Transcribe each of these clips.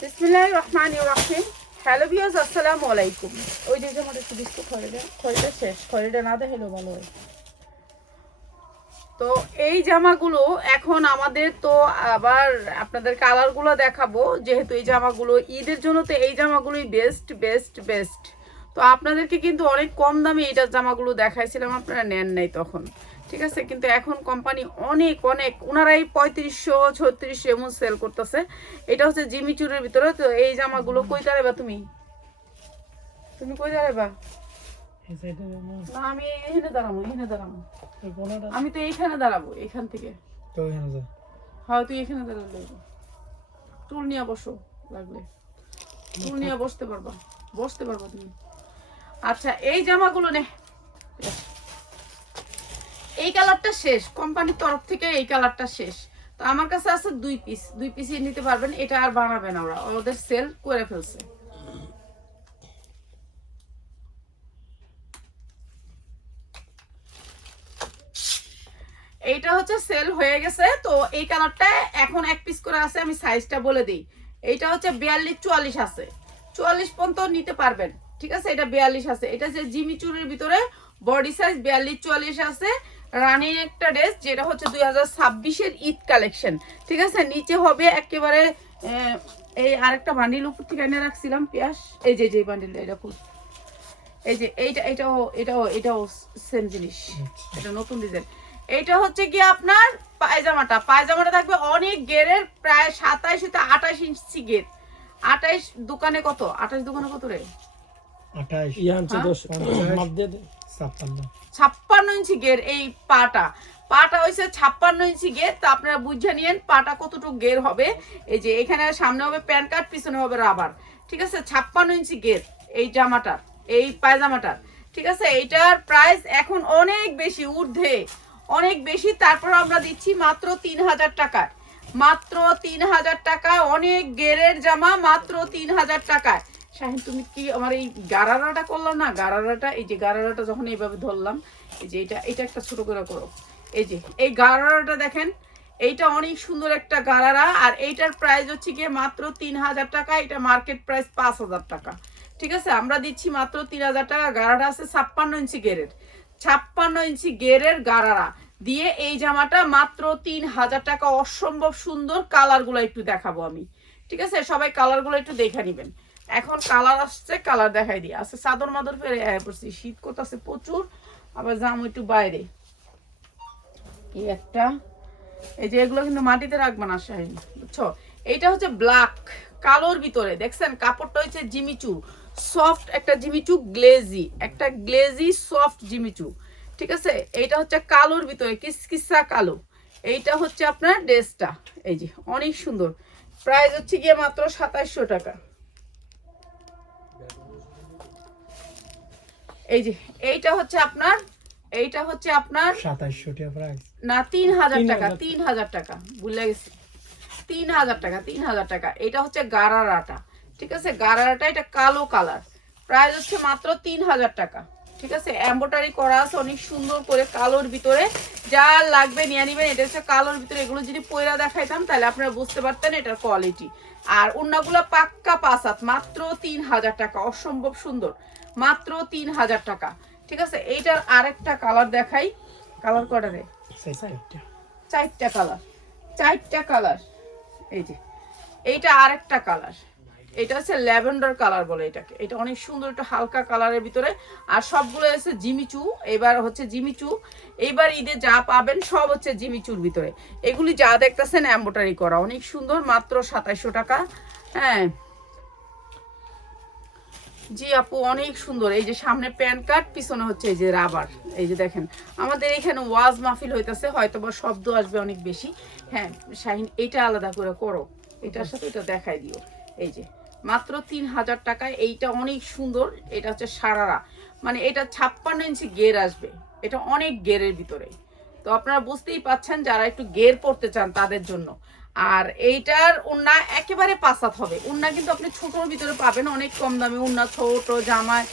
বিসমিল্লাহির রহমানির রহিম। Hello viewers, আসসালামু আলাইকুম। ওই যে আমার একটু বিস্কুট খরিদা শেষ, খরিদা না দেখাইলো ভালো হয়। তো এই জামাগুলো এখন আমাদের তো আবার আপনাদের কালারগুলো দেখাবো, যেহেতু এই জামাগুলো ঈদের জন্য, তো এই জামাগুলোই বেস্ট বেস্ট বেস্ট। তো আপনাদেরকে কিন্তু অনেক কম দামে এইটা জামাগুলো দেখাইছিলাম, আপনারা নেন নাই তখন, ঠিক আছে। কিন্তু এখন কোম্পানি অনেক অনেক ওনারাই 3500 3600 এমন সেল করতেছে। এটা হচ্ছে জিমিচুরের ভিতরে। তো এই জামাগুলো কই দাঁড়াবা তুমি? তুমি কই দাঁড়াবা? না, আমি এখানে দাঁড়াবো, এখানে দাঁড়াবো। আমি তো এইখানে দাঁড়াবো, এখান থেকে। হ্যাঁ, তুই এখানে দাঁড়ালে চুল নিয়ে বসো, লাগলে চুল নিয়ে বসতে পারবা, বসতে পারবা তুমি। আচ্ছা, এই জামাগুলো নে। এই কালারটা শেষ, কোম্পানির তরফ থেকে এই কালারটা শেষ। তো আমার কাছে আছে দুই পিসই নিতে পারবেন। এটা আর বানাবে না, ওদের সেল করে ফেলছে। এইটা হচ্ছে সেল হয়ে গেছে। তো এই কালারটা এখন এক পিস করে আছে, আমি সাইজটা বলে দিই। এইটা হচ্ছে 42 44 আছে, 44 পর্যন্ত নিতে পারবেন, ঠিক আছে। এটা 42 আছে। এটা হচ্ছে জিমিচুরের ভিতরে বডি সাইজ 42 44 আছে। রানিং একটা ড্রেস, যেটা হচ্ছে 2026-এর ঈদ কালেকশন, ঠিক আছে। নিচে হবে একেবারে এই আরেকটা বান্ডিল উপর থেকে এনে রাখছিলাম পেঁয়াজ, এই যে যে বান্ডিলটা, এটা ফুল, এই যে এটাও সেম জিনিস, এটা নতুন ডিজাইন। এইটা হচ্ছে কি আপনার পায়জামাটা থাকবে অনেক গেরের, প্রায় 27 থেকে 28 ইঞ্চি গের। 28 দোকানে কত? 28 দোকানে কত রে? 56 ইঞ্চি গের। এই পাটা হয়েছে 56 ইঞ্চি গের। তো আপনারা বুঝে নিয়েন পাটা কতটুকু গের হবে। এই যে এখানে সামনে হবে প্যান কার্ড, পিছনে হবে রাবার, ঠিক আছে। 56 ইঞ্চি গের এই জামাটার, এই পায়জামাটার, ঠিক আছে। এইটার প্রাইস এখন অনেক বেশি, ঊর্ধ্বে অনেক বেশি। তারপর আমরা দিচ্ছি মাত্র 3000 টাকায়, মাত্র 3000 টাকা। অনেক গেরের জামা মাত্র 3000 টাকায়। শাহিন, তুমি কি আমার এই গারারাটা করলাম না? গারারাটা, এই যে গারারাটা যখন এইভাবে ধরলাম, এই যে এটা একটা ছোট করে করো। এই যে এই গারারাটা দেখেন, এইটা অনেক সুন্দর একটা গারারা। আর এইটার প্রাইস হচ্ছে গিয়ে মাত্র 3000 টাকা। এটা মার্কেট প্রাইস 5000 টাকা, ঠিক আছে। আমরা দিচ্ছি মাত্র 3000 টাকা। গারাটা আছে 56 ইঞ্চি গেরের, 56 ইঞ্চি গেরের গারারা দিয়ে এই জামাটা মাত্র 3000 টাকা। অসম্ভব সুন্দর। কালারগুলো একটু দেখাবো আমি, ঠিক আছে। সবাই কালারগুলো একটু দেখে নিবেন। এখন কালার আসছে, কালার দেখাই দিই। আচ্ছা, চাদর মাদর ফেরে পড়ছি, শীত করতেছে প্রচুর। আবার যাম একটু বাইরে। এই একটা, এই যে এগুলো কিন্তু মাটিতে রাখবে না শাহিন, বুঝছো। এইটা হচ্ছে ব্ল্যাক কালোর ভিতরে, দেখছেন কাপড়টা হচ্ছে জিমিচু, সফট একটা জিমিচু, গ্লেজি একটা গ্লেজি সফট জিমিচু, ঠিক আছে। এইটা হচ্ছে কালোর ভিতরে, কিসকিসা কালো। এইটা হচ্ছে আপনার ড্রেসটা, এই যে অনেক সুন্দর। প্রাইস হচ্ছে গিয়ে মাত্র 2700 টাকা। এই যে এইটা হচ্ছে আপনার 2700 টাকা প্রাইস না, 3000 টাকা, 3000 টাকা, ভুলে গেছি। 3000 টাকা। এটা হচ্ছে গারারাটা, ঠিক আছে। গারারাটা এটা কালো কালার, প্রাইস হচ্ছে মাত্র 3000 টাকা, ঠিক আছে। এমব্রয়ডারি করা আছে অনেক সুন্দর করে কালোর ভিতরে। যা লাগবে নিয়ে নিবেন। এটা হচ্ছে কালোর ভিতরে। এগুলো যদি পয়রা দেখাইতাম তাহলে আপনারা বুঝতে পারতেন এটার কোয়ালিটি। আর ওন্নাগুলো পাক্কা 5 হাত, মাত্র 3000 টাকা। অসম্ভব সুন্দর, মাত্র 3000 টাকা, ঠিক আছে। এইটার আরেকটা কালার দেখাই। কালার কটা রে? চারটা কালার, চারটা কালার। এই যে এইটা আরেকটা কালার, এটা হচ্ছে ল্যাভেন্ডার কালার বলে এটাকে। এটা অনেক সুন্দর, একটা হালকা কালারের ভিতরে। আর সবগুলো হচ্ছে জিমিচু। এবার হচ্ছে জিমিচু, এইবার ঈদে যা পাবেন সব হচ্ছে জিমিচুর ভিতরে। এগুলি যা দেখতেছেন এমব্রয়ডারি করা, অনেক সুন্দর, মাত্র 2700 টাকা। হ্যাঁ জি আপু, অনেক সুন্দর। এই যে সামনে প্যান কার্ড, পিছনে হচ্ছে এই যে রাবার। এই যে দেখেন আমাদের এখানে ওয়াজ মাহফিল হইতেছে, হয়তো বা শব্দ আসবে অনেক বেশি। হ্যাঁ শাহিন, এইটা আলাদা করে করো, এটার সাথে এটা দেখাই দিও। এই যে মাত্র 3000 টাকায় এইটা অনেক সুন্দর। এটা হচ্ছে সারারা, মানে এটা 56 ইঞ্চি গের আসবে। এটা অনেক গেরের ভিতরে। তো আপনারা বুঝতেই পাচ্ছেন, যারা একটু গের পড়তে চান তাদের জন্য। আর এইটার উন্না একেবারে 5 হাত হবে। উন্না কিন্তু আপনি ছোটোর ভিতরে পাবেন অনেক কম দামে, উন্না ছোট জামায়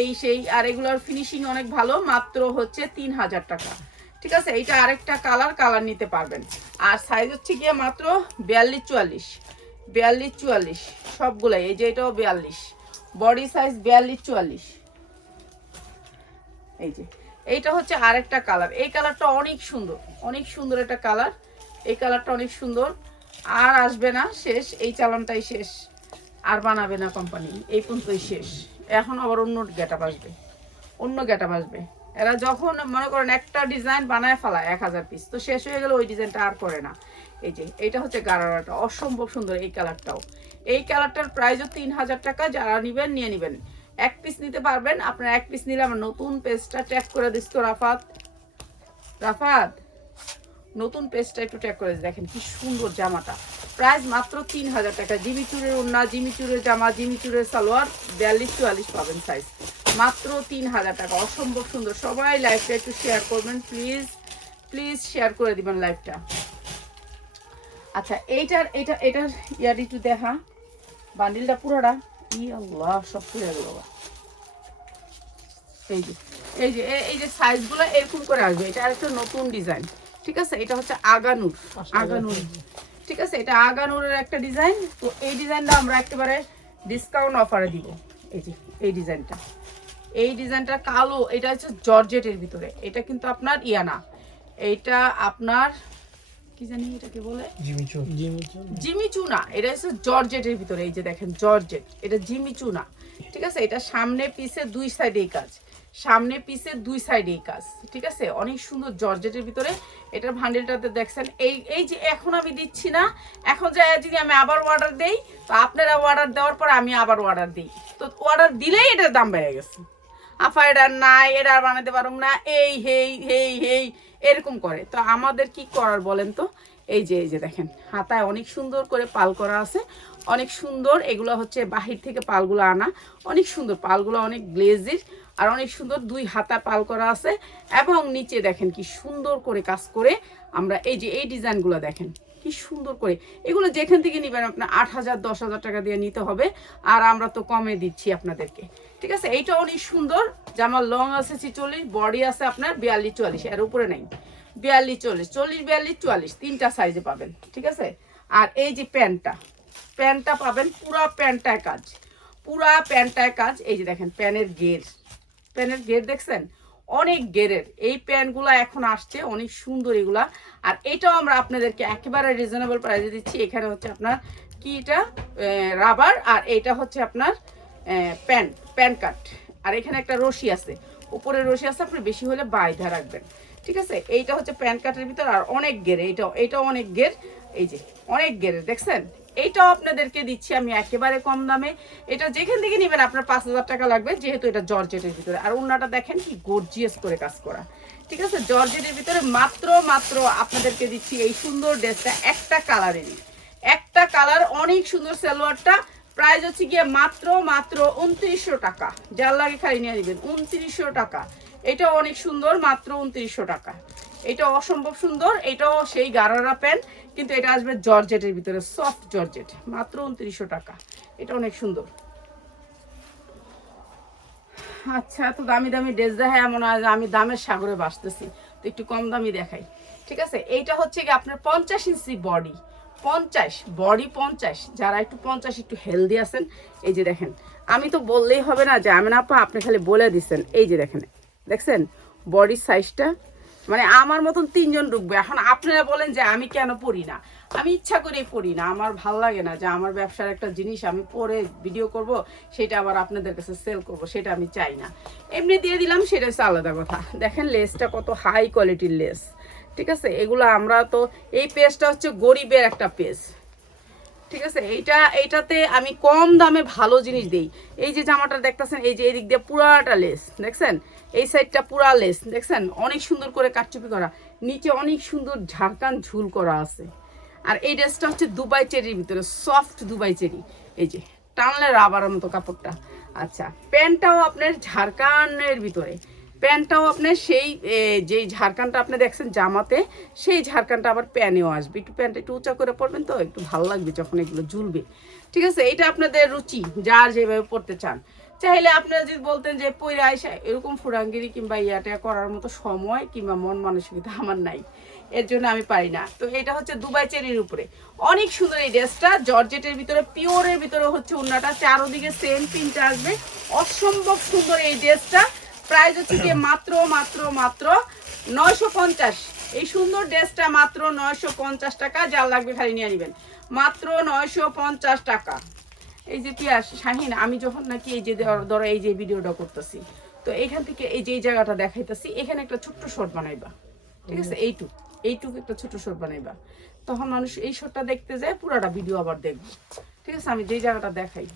এই সেই। আর এগুলোর ফিনিশিং অনেক ভালো, মাত্র হচ্ছে 3000 টাকা, ঠিক আছে। এইটা আরেকটা কালার নিতে পারবেন। আর সাইজ হচ্ছে গিয়ে মাত্র 42 44, 42 44, সবগুলাই। এই যে এটাও 42, বডি সাইজ 42 44। এই যে এইটা হচ্ছে আরেকটা কালার, এই কালারটা অনেক সুন্দর, অনেক সুন্দর একটা কালার, এই কালারটা অনেক সুন্দর। আর আসবে না, শেষ, এই চালানটাই শেষ, আর বানাবে না কোম্পানি, এই পর্যন্তই শেষ। এখন আবার অন্য গেটআপ আসবে, অন্য গেটআপ আসবে। এরা যখন মনে করেন একটা ডিজাইন বানায় ফেলায় 1000 পিস, তো শেষ হয়ে গেলে ওই ডিজাইনটা আর করে না। এই যে এইটা হচ্ছে গারারাটা, অসম্ভব সুন্দর এই কালারটাও। এই কালারটার প্রাইসও 3000 টাকা। যারা নেবেন নিয়ে নেবেন, এক পিস নিতে পারবেন। আপনার এক পিস নিলে আমার নতুন পেজটা ট্যাগ করে দিস তো রাফাত, রাফাত নতুন পেজটা একটু ট্যাগ করে দিস। দেখেন কি সুন্দর জামাটা, প্রাইস মাত্র 3000 টাকা। জিমিচুরের ওড়না, জিমিচুরের জামা, জিমিচুরের সালোয়ার, 42 44 পাবেন সাইজ, মাত্র 3000 টাকা। অসম্ভব সুন্দর। সবাই লাইভটা একটু শেয়ার করবেন প্লিজ, প্লিজ শেয়ার করে দিবেন লাইভটা। আচ্ছা এইটার এটার ইয়ার একটু দেখা, বান্ডিলটা পুরোটা, ই আল্লাহ সব পুরো গেল। এই যে এই যে এই যে সাইজগুলো এরকম করে আসবে। এটা আরেকটা নতুন ডিজাইন, ঠিক আছে? এটা হচ্ছে আগানুর, আগানুর, ঠিক আছে? এটা আগানুরের একটা ডিজাইন। তো এই ডিজাইনটা আমরা একেবারে ডিসকাউন্ট অফারে দিব। এই যে এই ডিজাইনটা, এই ডিজাইনটা কালো, এটা হচ্ছে জর্জেটের ভিতরে। এটা কিন্তু আপনার ইয়ানা, এইটা আপনার কি জানি এটাকে বলে, জিমিচু না, এটা হচ্ছে জর্জেটের ভিতরে। এই যে দেখেন জর্জেট, এটা জিমিচু না, ঠিক আছে? এটা সামনে পিছে দুই সাইডেই কাজ, সামনে পিছে দুই সাইডেই কাজ, ঠিক আছে? অনেক সুন্দর জর্জেটের ভিতরে। এটার ভান্ডেলটাতে দেখছেন এই যে এখন আমি দিচ্ছি না, এখন যদি আমি আবার অর্ডার দেই, তো আপনারা অর্ডার দেওয়ার পর আমি আবার অর্ডার দিই, তো অর্ডার দিলেই এটার দাম বেড়ে গেছে। আফা এটা নাই, এটা আর বানাতে পারুম না, এই হেই হেই হেই এরকম করে। তো আমাদের কি করার বলেন তো? এই যে দেখেন হাতায় অনেক সুন্দর করে পাল করা আছে, অনেক সুন্দর। এগুলো হচ্ছে বাহির থেকে পালগুলো আনা, অনেক সুন্দর পালগুলো, অনেক গ্লেজির আর অনেক সুন্দর। দুই হাতা পাল করা আছে এবং নিচে দেখেন কি সুন্দর করে কাজ করে। আমরা এই যে এই ডিজাইনগুলো দেখেন কি সুন্দর করে। এগুলো যেখান থেকে নেবেন আপনার 8000 10000 টাকা দিয়ে নিতে হবে, আর আমরা তো কমে দিচ্ছি আপনাদেরকে, ঠিক আছে? এইটা অনেক সুন্দর। জামার লং আছে 46, বডি আছে আপনার 42 44, এর উপরে নাই। 42 40, 40 42 44 তিনটা সাইজে পাবেন, ঠিক আছে? আর এই যে প্যান্টটা পাবেন পুরা প্যান্টটায় কাজ, পুরা প্যান্টটায় কাজ। এই যে দেখেন প্যানের ঘের দেখছেন, অনেক ঘেরের এই প্যান্টগুলো এখন আসছে, অনেক সুন্দর এগুলা। আর এটাও আমরা আপনাদেরকে একেবারে রিজনেবল প্রাইসে দিচ্ছি। এখানে হচ্ছে আপনার কি, এটা রাবার, আর এটা হচ্ছে আপনার প্যান কাট। আর এখানে একটা রশি আছে, উপরে রশি আছে, আপনি বেশি হলে বাইধা রাখবেন, ঠিক আছে? এইটা হচ্ছে প্যান কাটের ভিতর, আর অনেক ঘের, এইটাও অনেক ঘের। এই যে অনেক ঘেরের দেখছেন, এইটাও আপনাদেরকে দিচ্ছি আমি একেবারে কম দামে। এটা যেখান থেকে নেবেন আপনার 5000 টাকা লাগবে, যেহেতু এটা জর্জেটের ভিতরে। আর ওনাটা দেখেন কি গর্জিয়াস করে কাজ করা, ঠিক আছে? জর্জেটের ভিতরে মাত্র আপনাদেরকে দিচ্ছি এই সুন্দর ড্রেসটা, একটা কালারেরই, একটা কালার, অনেক সুন্দর। সালোয়ারটা প্রাইস হচ্ছে গিয়ে মাত্র 2900 টাকা। যার লাগে খালি নিয়ে নেবেন, 2900 টাকা। এটাও অনেক সুন্দর, মাত্র 2900 টাকা। এটা অসম্ভব সুন্দর। এটাও সেই গারারা প্যান্ট, কিন্তু এটা আসবে জর্জেটের ভিতরে, সফট জর্জেট, মাত্র 2900 টাকা। এটা অনেক সুন্দর। আচ্ছা, তো দামি দামি ড্রেস দেখায় এমন আমি দামের সাগরে বাসতেছি, তো একটু কম দামি দেখাই, ঠিক আছে? এইটা হচ্ছে কি আপনার 50 ইঞ্চি বডি, 50 বডি 50। যারা একটু 50 একটু হেলদি আছেন, এই যে দেখেন, আমি তো বললেই হবে না যে আমি না আপা, আপনি খালি বলে দিচ্ছেন। এই যে দেখেন, দেখছেন বডির সাইজটা, মানে আমার মতন 3 জন ঢুকবে। এখন আপনারা বলেন যে আমি কেন পরি না, আমি ইচ্ছা করেই পরি না, আমার ভাল লাগে না যে আমার ব্যবসার একটা জিনিস আমি পরে ভিডিও করব, সেটা আবার আপনাদের কাছে সেল করব, সেটা আমি চাই না। এমনি দিয়ে দিলাম, সেটা হচ্ছে আলাদা কথা। দেখেন লেসটা কত হাই কোয়ালিটির লেস, ঠিক আছে? এগুলো আমরা তো, এই পেজটা হচ্ছে গরিবের একটা পেজ, ঠিক আছে? এইটাতে আমি কম দামে ভালো জিনিস দিই। এই যে জামাটা দেখতেছেন, এই যে এদিক দিয়ে পুরাটা লেস দেখছেন, এই সাইডটা পুরা লেস দেখছেন, অনেক সুন্দর করে কাটচুপি করা, নিচে অনেক সুন্দর ঝাড়কান ঝুল করা আছে। আর এই ড্রেসটা হচ্ছে দুবাই চেরির ভিতরে, সফট দুবাই চেরি। এই যে টানলে রাবারের মতো কাপড়টা। আচ্ছা, প্যান্টটাও আপনার ঝাড়কানের ভিতরে, প্যান্টটাও আপনার সেই যেই ঝাড়খানটা আপনি দেখছেন জামাতে, সেই ঝাড়খানটা আবার প্যানেও আসবে। একটু প্যান্টটা একটু উঁচা করে পরবেন, তো একটু ভালো লাগবে যখন এগুলো ঝুলবে, ঠিক আছে? এটা আপনাদের রুচি, যার যেভাবে পড়তে চান। চাইলে আপনারা যদি বলতেন যে পইরা আইসা এরকম ফুরাঙ্গিরি কিংবা ইয়াটা করার মতো সময় কিংবা মন মানসিকতা আমার নাই, এর জন্য আমি পারি না। তো এটা হচ্ছে দুবাই চেরির উপরে অনেক সুন্দর এই ড্রেসটা, জর্জেটের ভিতরে, পিওরের ভিতরে হচ্ছে উন্নাটা, চারোদিকে সেম প্রিন্ট আসবে, অসম্ভব সুন্দর এই ড্রেসটা। প্রাইস হচ্ছে গিয়ে মাত্র মাত্র মাত্র 950। এই সুন্দর ড্রেসটা মাত্র 950 টাকা, যার লাগবে খালি নিয়ে নেবেন, মাত্র 950 টাকা। এই যে পিয়াস শাহিন, আমি যখন নাকি এই যে ধরো এই যে ভিডিওটা করতেছি, তো এখান থেকে এই যে এই জায়গাটা দেখাইতেছি, এখানে একটা ছোট্ট শর্ট বানাইবা, ঠিক আছে, এইটুকু একটা ছোট শর্ট বানাইবা, তখন মানুষ এই শর্টটা দেখতে যায়, পুরাটা ভিডিও আবার দেখবে, ঠিক আছে। আমি যেই জায়গাটা দেখাই,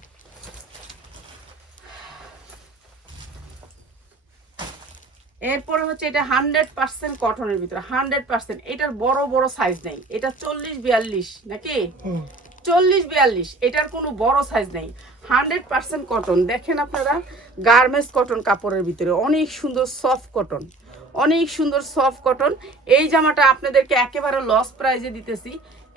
এরপরে হচ্ছে এটা 100% কটনের ভিতরে, 100%। এটার বড় বড় সাইজ নেই, এটা 40-42 নাকি 40-42, এটার কোনো বড় সাইজ নেই, 100% কটন। দেখেন আপনারা, গার্মেন্টস কটন কাপড়ের ভিতরে অনেক সুন্দর সফট কটন, অনেক সুন্দর সফট কটন। এই জামাটা আপনাদেরকে একেবারে লস প্রাইজে দিতেছি।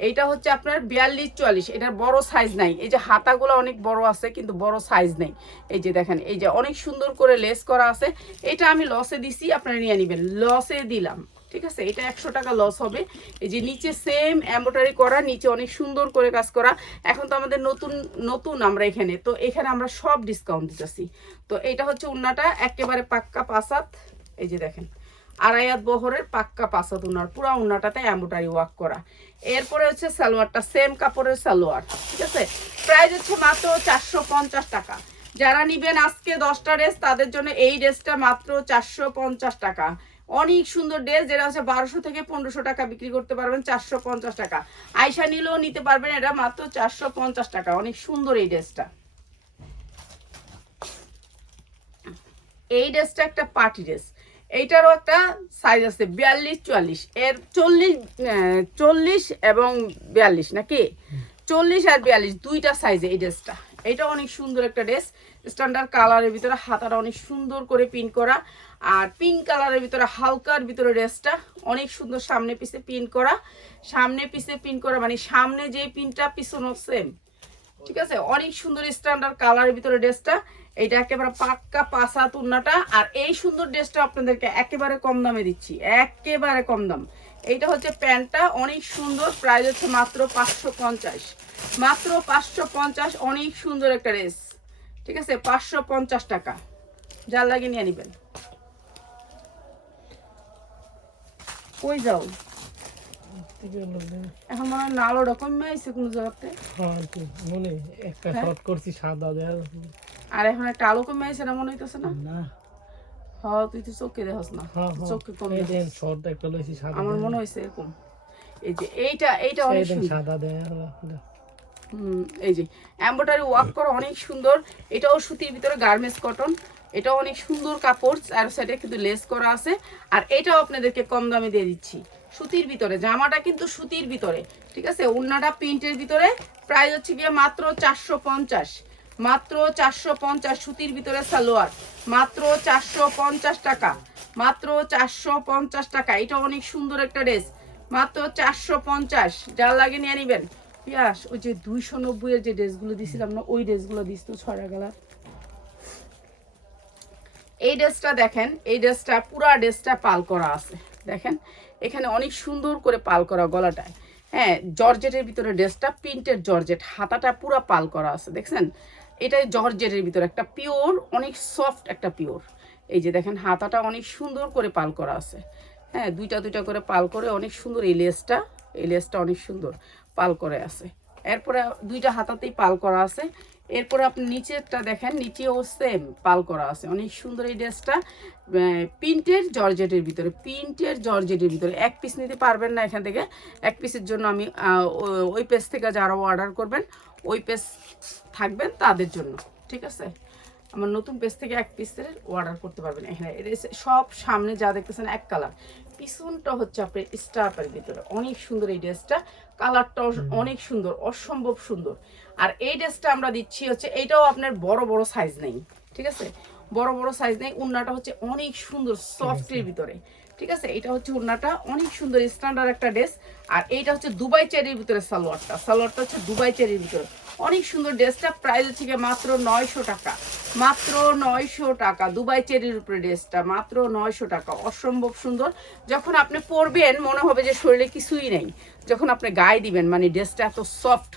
এইটা হচ্ছে আপনার 42-44, এটার বড় সাইজ নাই। এই যে হাতাগুলো অনেক বড় আছে কিন্তু বড় সাইজ নেই। এই যে দেখেন, এই যে অনেক সুন্দর করে লেস করা আছে। এটা আমি লসে দিছি, আপনারা নিয়ে নেবেন, লসে দিলাম, ঠিক আছে। এটা 100 টাকা লস হবে। এই যে নিচে সেম এমব্রয়ডারি করা, নিচে অনেক সুন্দর করে কাজ করা। এখন তো আমাদের নতুন নতুন আমরা এখানে, তো এখানে আমরা সব ডিসকাউন্ট দিতেছি। তো এটা হচ্ছে উন্নাটা, একেবারে পাক্কা পাসাত। এই যে দেখেন, আড়াইয়াত বহরের পাক্কা পাসাত উন্নার, পুরো উন্নাটাতে এমব্রয়ডারি ওয়ার্ক করা। এরপরে হচ্ছে সালোয়ারটা সেম কাপড়ের সালোয়ার, ঠিক আছে। প্রাইস হচ্ছে মাত্র 450 টাকা। যারা নিবেন আজকে 10টা ড্রেস, তাদের জন্য এই ড্রেসটা মাত্র 450 টাকা। অনেক সুন্দর ড্রেস, যেটা হচ্ছে 1200 থেকে 1500 টাকা বিক্রি করতে পারবেন 450 টাকা। আয়সা নিলেও নিতে পারবেন, এটা মাত্র 450 টাকা। অনেক সুন্দর এই ড্রেসটা। এই ড্রেসটা একটা পার্টি ড্রেস, এইটারও একটা সাইজ আছে 42-44, এর 40 এবং 42 নাকি 40 আর 42 দুইটা সাইজে এই ড্রেসটা। এটা অনেক সুন্দর একটা ড্রেস, স্ট্যান্ডার্ড কালারের ভিতরে, হাতাটা অনেক সুন্দর করে পিন করা, আর পিঙ্ক কালারের ভিতরে হালকার ভিতরে ড্রেসটা অনেক সুন্দর, সামনে পিছে পিন করা, সামনে পিছে পিন করা, মানে সামনে যে পিনটা পিছনে সেম, ঠিক আছে। অনেক সুন্দর স্ট্যান্ডার্ড কালারের ভিতরে ড্রেসটা। এইটা একেবারে পাক্কা পাসাত উন্নাটা। আর এই সুন্দর ড্রেসটা আপনাদেরকে একেবারে কম দামে দিচ্ছি, একেবারে কম দাম। এইটা হচ্ছে প্যান্টটা, অনেক সুন্দর, প্রাইস হচ্ছে মাত্র 550, মাত্র 550। অনেক সুন্দর একটা ড্রেস, ঠিক আছে, 550 টাকা, যার লাগে নিয়ে নেবেন। কই যাও এখন? মনে হয় নালো রকম আইছে কোন জায়গাতে, মনে একটা শর্ট করছি সাদা দেয়া, আর এখন একটা আলো কমে আইছে না মনে হইতেছে না? না হ্যাঁ, তুই তো চোখে দেখছ না, চোখে কম শর্ট একটা লইছি সাদা, আমার মনে হইছে এরকম। এই যে এইটা অনেক সুন্দর, সাদা দেয়া। এই যে এমব্রয়ডারি ওয়ার্ক করা, অনেক সুন্দর। এটাও সুতির ভিতরে, গার্মেন্টস কটন, এটাও অনেক সুন্দর কাপড়, আর সাইডে কিন্তু লেস করা আছে। আর এটাও আপনাদেরকে কম দামে দিয়ে দিচ্ছি, সুতির ভিতরে। জামাটা কিন্তু সুতির ভিতরে, ঠিক আছে, উন্নাটা প্রিন্টের ভিতরে। প্রাইস হচ্ছে গিয়ে মাত্র 450, মাত্র 450। সুতির ভিতরে সালোয়ার, মাত্র 450 টাকা, মাত্র 450 টাকা। এটা অনেক সুন্দর একটা ড্রেস, মাত্র 450, যার লাগে নিয়ে নেবেন। পিয়াস, ওই যে 290 এর যে ড্রেসগুলো দিছিলাম না, ওই ড্রেসগুলো দিস তো, 6 কালার। এই ড্রেসটা দেখেন, এই ড্রেসটা পুরা ড্রেসটা পাল করা আছে, দেখেন এখানে অনেক সুন্দর করে পাল করা গলাটায়, হ্যাঁ, জর্জেটের ভিতরে ড্রেসটা, প্রিন্টের জর্জেট, হাতাটা পুরা পাল করা আছে, দেখছেন। এটাই জর্জেটের ভিতরে একটা পিওর, অনেক সফট একটা পিওর। এই যে দেখেন, হাতাটা অনেক সুন্দর করে পাল করা আছে, হ্যাঁ, দুইটা দুইটা করে পাল করে অনেক সুন্দর। এই লেসটা অনেক সুন্দর পাল করে আছে। এরপরে দুইটা হাতাতেই পাল করা আছে। এরপরে আপনি নিচেরটা দেখেন, নিচেও সেম পাল করা আছে, অনেক সুন্দর এই ড্রেসটা। প্রিন্টের জর্জেটের ভিতরে, প্রিন্টের জর্জেটের ভিতরে। এক পিস নিতে পারবেন না এখান থেকে, এক পিসের জন্য আমি ওই পেজ থেকে যারা অর্ডার করবেন, ওই পেজ থাকবেন তাদের জন্য, ঠিক আছে। আমার নতুন পেজ থেকে এক পিসের অর্ডার করতে পারবেন। এখানে সব সামনে যা দেখতেছেন এক কালার, পিছনটা হচ্ছে আপনার স্টাফের ভিতরে। অনেক সুন্দর এই ড্রেসটা, কালারটাও অনেক সুন্দর, অসম্ভব সুন্দর। আর এই ড্রেসটা আমরা দিচ্ছি হচ্ছে, এইটাও আপনার বড় বড় সাইজ নেই, ঠিক আছে, বড় বড় সাইজ নেই। উন্নাটা হচ্ছে অনেক সুন্দর সফটের ভিতরে, ঠিক আছে। এটা হচ্ছে উন্নাটা, অনেক সুন্দর স্ট্যান্ডার্ড একটা ড্রেস। আর এইটা হচ্ছে দুবাই চেরির ভিতরে সালোয়ারটা, সালোয়ারটা হচ্ছে দুবাই চেরির ভিতরে, অনেক সুন্দর ড্রেসটা, প্রাইস হচ্ছে গিয়ে মাত্র 900 টাকা, মাত্র 900 টাকা। দুবাই চেরির উপরে ড্রেসটা মাত্র 900 টাকা, অসম্ভব সুন্দর। যখন আপনি পরবেন মনে হবে যে শরীরে কিছুই নেই, যখন আপনি গায়ে দিবেন মানে ড্রেসটা এত সফট,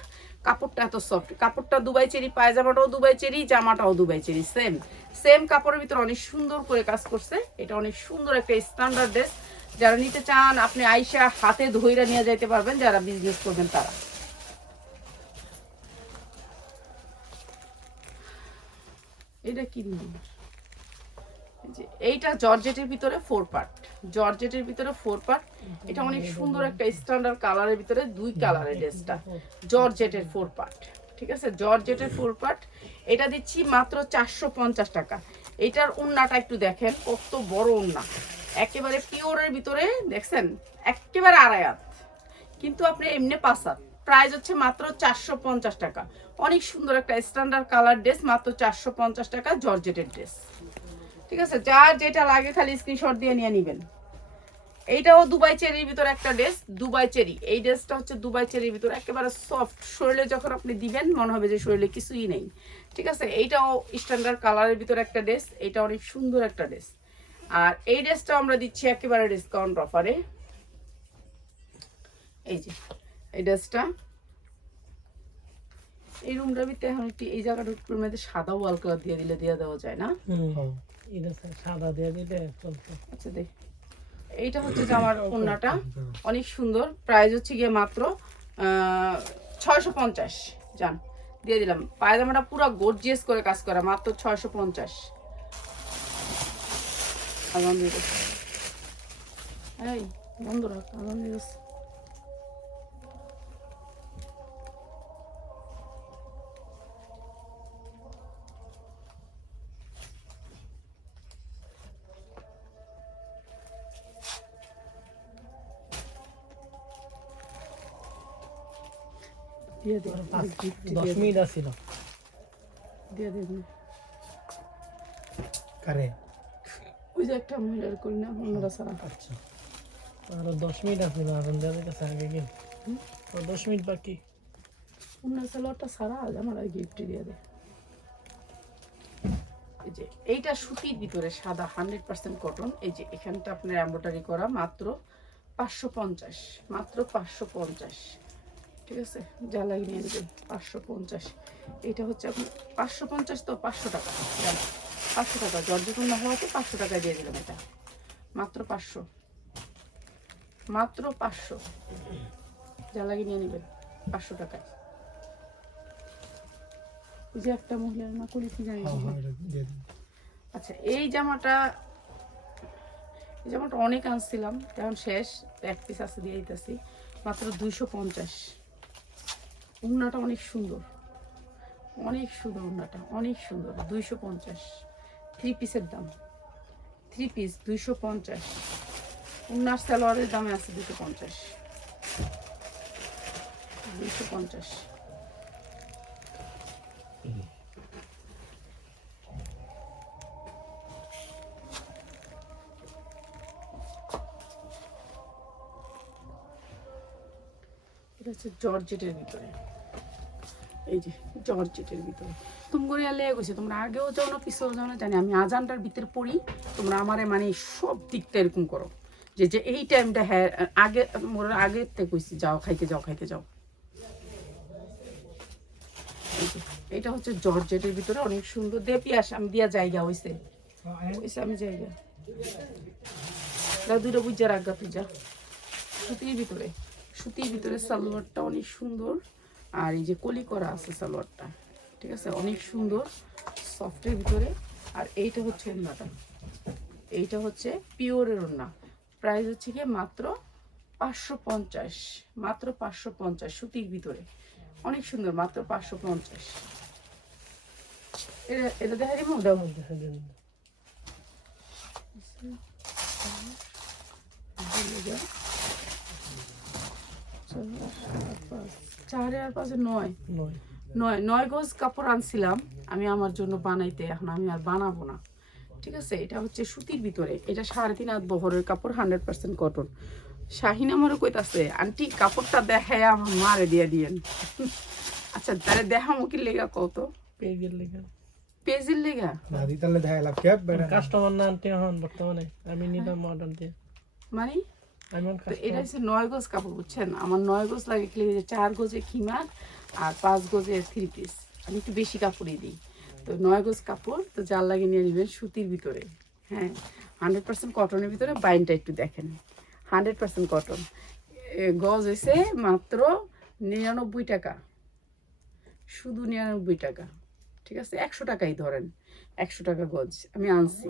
কাপড়টা এত সফট, কাপড়টা দুবাই চেরি, পায়জামাটাও দুবাই চেরি, জামাটাও দুবাই চেরি, সেম সেম কাপড়ের ভিতরে অনেক সুন্দর করে কাজ করছে। এটা অনেক সুন্দর একটা স্ট্যান্ডার্ড ড্রেস, যারা নিতে চান আপনি আইসা হাতে ধইরা নিয়ে যাইতে পারবেন, যারা বিজনেস করবেন তারা। এটা কি এইটা জর্জেটের ভিতরে 4 পার্ট, জর্জেটের ভিতরে 4 পার্ট। এটা অনেক সুন্দর একটা স্ট্যান্ডার্ড কালারের ভিতরে, 2 কালারের ড্রেসটা, জর্জেটের 4 পার্ট, ঠিক আছে, জর্জেটের 4 পার্ট। এটা দিচ্ছি মাত্র 450 টাকা। এটার ওন্নাটা একটু দেখেন কত বড় ওন্না, একেবারে পিওরের ভিতরে, দেখছেন একেবারে আড়াই হাত, কিন্তু আপনি এমনি 5 হাত। প্রাইস হচ্ছে মাত্র 450 টাকা। অনেক সুন্দর একটা স্ট্যান্ডার্ড কালার ড্রেস, মাত্র 450 টাকা, জর্জেটের ড্রেস, ঠিক আছে। যার যেটা লাগে খালি স্ক্রিনশট দিয়ে নিয়ে নেবেন। এইটাও দুবাই চেরির ভিতরে একটা ড্রেস, দুবাই চেরি, এই ড্রেসটা হচ্ছে দুবাই চেরির ভিতরে একেবারে সফট, শরীরে যখন আপনি দিবেন মনে হবে যে শরীরে কিছুই নেই, ঠিক আছে। এইটাও স্ট্যান্ডার্ড কালারের ভিতরে একটা ড্রেস, এটা অনেক সুন্দর একটা ড্রেস। আর এই ড্রেসটা আমরা দিচ্ছি একেবারে ডিসকাউন্ট অফারে। এই যে এই ড্রেসটা, এই রুমটার ভিতরে এখন একটু এই জায়গাটা মধ্যে সাদা ওয়াল কালার দিয়ে দিলে দিয়ে দেওয়া যায় না? এটা সাদা দিয়ে দিলে চলতো। আচ্ছা দেখ, এইটা হচ্ছে যে আমার ওন্নাটা অনেক সুন্দর, প্রাইস হচ্ছে গিয়ে মাত্র 650, জান দিয়ে দিলাম। পায়জামাটা পুরো গর্জিয়াস করে কাজ করা, মাত্র 650। আলহামদুলিল্লাহ, এই বন্ধ রাখ, আলহামদুলিল্লাহ। দিয়ে দে, 10 মিনিট আছিল দিয়ে দে। কারে ওই যে একটা মহিলার করি না অন্যরা সারা। আচ্ছা, আরো 10 মিনিট আছিল, আর আমাদের কাছে আগে কি আর 10 মিনিট বাকি। অন্য সালোয়ারটা সারা আজ আমার আর গিফট দিয়ে দে। এই যে এইটা সুতির ভিতরে সাদা 100% কটন। এই যে এখানটা আপনার এমব্রয়ডারি করা, মাত্র 550, মাত্র 550, ঠিক আছে। যা লাগে নিয়ে নেবেন 550। এটা হচ্ছে আপনি 550 তো 500 টাকা, 500 টাকা জর্জেট না হওয়াতে 500 টাকা দিয়ে দিলাম। এটা মাত্র 500, মাত্র 500, যা লাগে নিয়ে নেবেন 500 টাকায়। এই যে একটা মহিলার না করি কি জানি। আচ্ছা এই জামাটা অনেক আনছিলাম, এখন শেষ, এক পিস আছে দিয়ে দিতেছি, মাত্র 250। ওড়নাটা অনেক সুন্দর, অনেক সুন্দর, ওড়নাটা অনেক সুন্দর, 250। 3 পিসের দাম, 3 পিস 250। ওড়নার সালোয়ারের দামে আছে 250, 250। এটা হচ্ছে জর্জেটের ভিতরে, এই যে জর্জেটের ভিতরে। তুমি করে লেগে গেছে, তোমরা আগেও যাও না পিছেও যাও না জানি, আমি আজানটার ভিতরে পড়ি, তোমরা আমারে মানে সব দিকটা এরকম করো যে যে এই টাইমটা, হ্যাঁ আগে মোর আগের থেকে কইছি যাও খাইতে যাও, খাইতে যাও। এটা হচ্ছে জর্জেটের ভিতরে অনেক সুন্দর। দে পিয়াস, আমি দিয়া জায়গা হইছে হইছে, আমি জায়গা দুটো বুঝা রাখা তুই যা। সুতির ভিতরে, সুতির ভিতরে সালোয়ারটা অনেক সুন্দর, আর এই যে কলি করা আছে সালোয়ারটা, ঠিক আছে, অনেক সুন্দর সফটের ভিতরে। আর এইটা হচ্ছে ওড়নাটা, এইটা হচ্ছে পিওরের ওড়না। প্রাইস হচ্ছে কি মাত্র 550, মাত্র 550, সুতির ভিতরে অনেক সুন্দর, মাত্র 550। এটা দেখা যাবে, ওটাও দেখা যাবে। 4 আর 5 9 গজ কাপড় আনছিলাম আমি আমার জন্য বানাইতে, এখন আমি আর বানাবো না, ঠিক আছে। এটা হচ্ছে সুতির ভিতরে, এটা 3.5 হাত বহরের কাপড়, 100% কটন। শাহিন আমারও কইতাছে আন্টি কাপড়টা দেখায় আমার মারে দিয়ে দিয়েন। আচ্ছা তাহলে দেখামো কি লেগা কত পেজের লেগে পেজের লেগা দাদি তাহলে দেখা লাভ ক্যাপ বেটা কাস্টমার না আনতে এখন বর্তমানে আমি নিলাম অর্ডার দিয়ে মানে আমি তো এটা হচ্ছে 9 গজ কাপড় বুঝছেন আমার 9 গজ লাগে কি 4 গজে খিমার আর 5 গজে 3 পিস আমি একটু বেশি কাপড়ই দিই তো 9 গজ কাপড় তো যার লাগে নিয়ে নেবেন সুতির ভিতরে হ্যাঁ 100% কটনের ভিতরে বাইনটা একটু দেখেন 100% কটন গজ হয়েছে মাত্র 99 টাকা শুধু 99 টাকা ঠিক আছে 100 টাকাই ধরেন 100 টাকা গজ আমি আনছি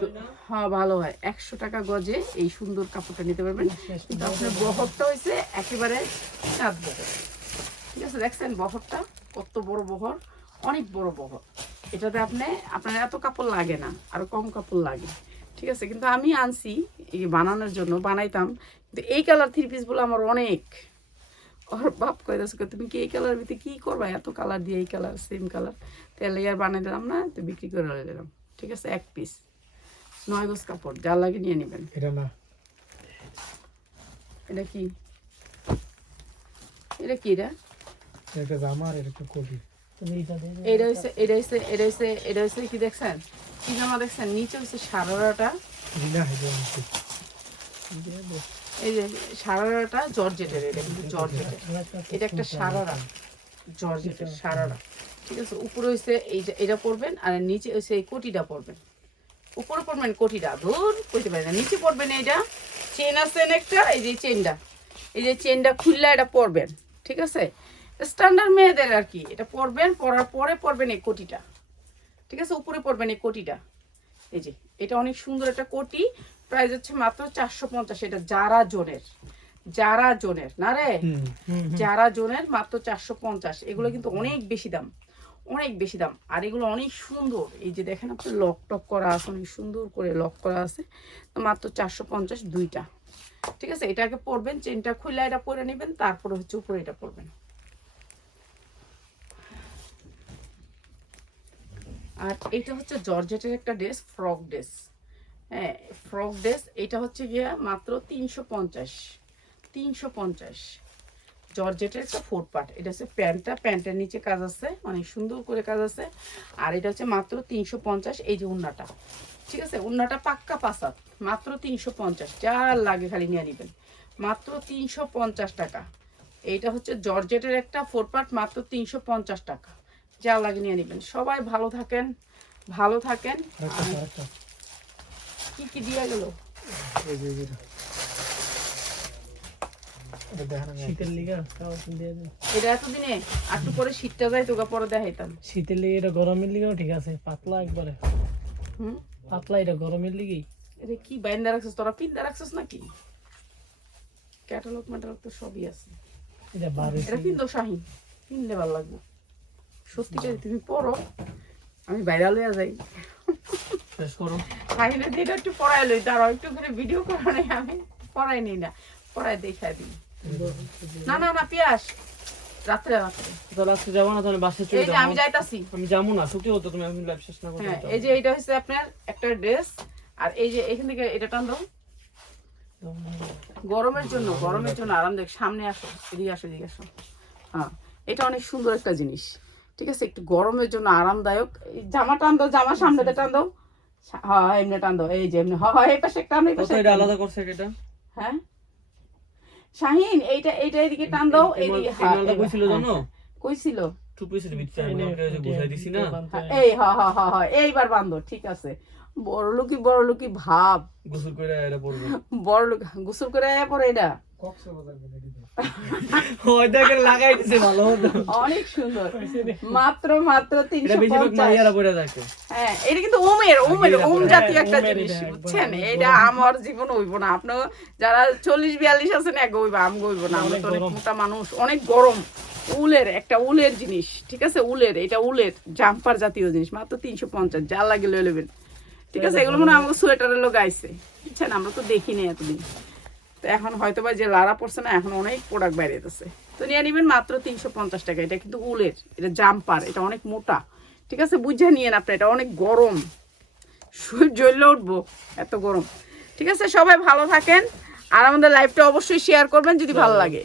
তো হ্যাঁ ভালো হয় 100 টাকা গজে এই সুন্দর কাপড়টা নিতে পারবেন কিন্তু আপনার বহরটা হয়েছে একেবারে 7 বহর ঠিক আছে দেখছেন বহরটা কত বড় বহর অনেক বড় বহর এটাতে আপনার এত কাপড় লাগে না আরো কম কাপড় লাগে ঠিক আছে কিন্তু আমি আনছি এই বানানোর জন্য বানাইতাম কিন্তু এই কালার 3 পিসগুলো আমার অনেক ওর বাপ কইতাছে তুমি কি এই কালার ভিতরে কি করবা এত কালার দিয়ে এই কালার সেম কালার তাহলে আর বানাই দিলাম না তো বিক্রি করে দিলাম ঠিক আছে 1 পিস 9 গজ কাপড় যা লাগে নিয়ে নেবেন এটা না এটা কি এটা কি এটা জামা আর এটা কোটি তুমি এটা দিয়ে এটা হচ্ছে কি দেখছেন কি জামা দেখছেন নিচে হচ্ছে সারারাটা দিনা হেজে এই যে সারারাটা জর্জেটের এটা কিন্তু জর্জেটের এটা একটা সারারা জর্জেটের সারারা ঠিক আছে উপরে হচ্ছে এটা পরবেন আর নিচে হচ্ছে এই কোটিটা পরবেন উপরে পরবেন কোটিটা দূর কইতে পারি না নিচে পরবেন এইটা চেন আছে একটা এই যে চেনটা খুললে এটা পরবেন ঠিক আছে স্ট্যান্ডার্ড মেয়েদের আর কি এটা পরবেন পরার পরে পরবেন এই কোটিটা ঠিক আছে উপরে পরবেন এই কোটিটা এই যে এটা অনেক সুন্দর একটা কোটি প্রাইস হচ্ছে মাত্র 450 এটা যারা জোনের না রে যারা জোনের মাত্র 450 এগুলো কিন্তু অনেক বেশি দাম আর এগুলো অনেক সুন্দর এই যে দেখেন আপনি লক টক করা আছে অনেক সুন্দর করে লক করা আছে তো মাত্র 450 দুইটা ঠিক আছে এটাকে পরবেন চেনটা খুলে এটা পরে নেবেন তারপরে হচ্ছে উপরে এটা পরবেন আর এটা হচ্ছে জর্জেটের একটা ড্রেস ফ্রক ড্রেস হ্যাঁ ফ্রক ড্রেস এটা হচ্ছে গিয়া মাত্র 350 জর্জেটের একটা 4 পার্ট এটা হচ্ছে প্যান্টের নিচে কাজ আছে অনেক সুন্দর করে কাজ আছে আর এটা হচ্ছে মাত্র 350 এই যে উন্নাটা ঠিক আছে উন্নাটা পাক্কা পাসাত মাত্র 350 যা লাগে খালি নিয়ে নেবেন মাত্র 350 টাকা এইটা হচ্ছে জর্জেটের একটা 4 পার্ট মাত্র 350 টাকা যা লাগে নিয়ে নেবেন সবাই ভালো থাকেন কি কি দিয়া গেল শীতের লিগা তাও দিয়ে দেন এটা এতদিনে একটু পরে শীতটা যায় তোকে পরে দেখাইতাম শীতের লিগে এটা গরমের লিগেও ঠিক আছে পাতলা একবারে পাতলা এটা গরমের লিগেই এটা কি বাইন্দা রাখছিস তোরা পিন্দা রাখছিস নাকি ক্যাটালগ তো সবই আছে এটা বারে এটা পিন্দো শাহিন পিনলে ভালো লাগবে সত্যিটাই তুমি পড়ো আমি বাইরে লইয়া যাই শেষ করো শাহিনের দিকে একটু পড়াই লই তারা একটু করে ভিডিও করা নেই আমি পড়াই নিই না পড়াই দেখাই দিই না পিয়াস রাত্রে তাহলে আজকে যাবো না তাহলে বাসে চলে এই যে যাবো আমি যাইতাছি আমি যাবো না ছুটি হতো তুমি আমি লাইভ শেষ না করতে হ্যাঁ এই যে এটা হচ্ছে আপনার একটা ড্রেস আর এই যে এখান থেকে এটা টান দাও গরমের জন্য আরামদায়ক সামনে আসো এদিকে আসো হ্যাঁ এটা অনেক সুন্দর একটা জিনিস ঠিক আছে একটু গরমের জন্য আরামদায়ক জামা টান দাও জামা সামনে টান দাও হ্যাঁ এমনি টান দাও এই যে এমনি হ্যাঁ এই পাশে একটা এই পাশে আলাদা করছে এটা হ্যাঁ শাহিন এইটা এদিকে টান দাও এইদিকে হ্যাঁ কইছিল জানো কইছিল টুপিসের ভিতরে আমি বুঝাই দিছি না এই হ্যাঁ এইবার বান্ধব ঠিক আছে বড়লোকি ভাব গোসল করে এটা পড়বে বড়লোক গোসল করে আয়া পরে এটা ওইটাকে লাগাই দিছে ভালো হতো অনেক সুন্দর মাত্র 350 মাইয়ারা পড়ে থাকে হ্যাঁ এটা কিন্তু ওম জাতীয় একটা জিনিস বুঝছেন এটা আমার জীবন হইব না আপনি যারা 40-42 আছেন এক হইব আম হইব না আমরা তো অনেক মোটা মানুষ অনেক গরম উলের জিনিস ঠিক আছে এটা উলের জাম্পার জাতীয় জিনিস মাত্র 350 যা লাগে লয়ে নেবেন ঠিক আছে এগুলো মনে আমাকে সোয়েটারের লোক আইছে বুঝছেন আমরা তো দেখিনি এতদিন তো এখন হয়তো বা যে লারা পড়ছে না এখন অনেক প্রোডাক্ট বাইরে যেতেছে তো নিয়ে নেবেন মাত্র 350 টাকা এটা কিন্তু উলের এটা জাম্পার এটা অনেক মোটা ঠিক আছে বুঝে নিয়েন আপনি এটা অনেক গরম জ্বলে উঠবো এত গরম ঠিক আছে সবাই ভালো থাকেন আর আমাদের লাইভটা অবশ্যই শেয়ার করবেন যদি ভালো লাগে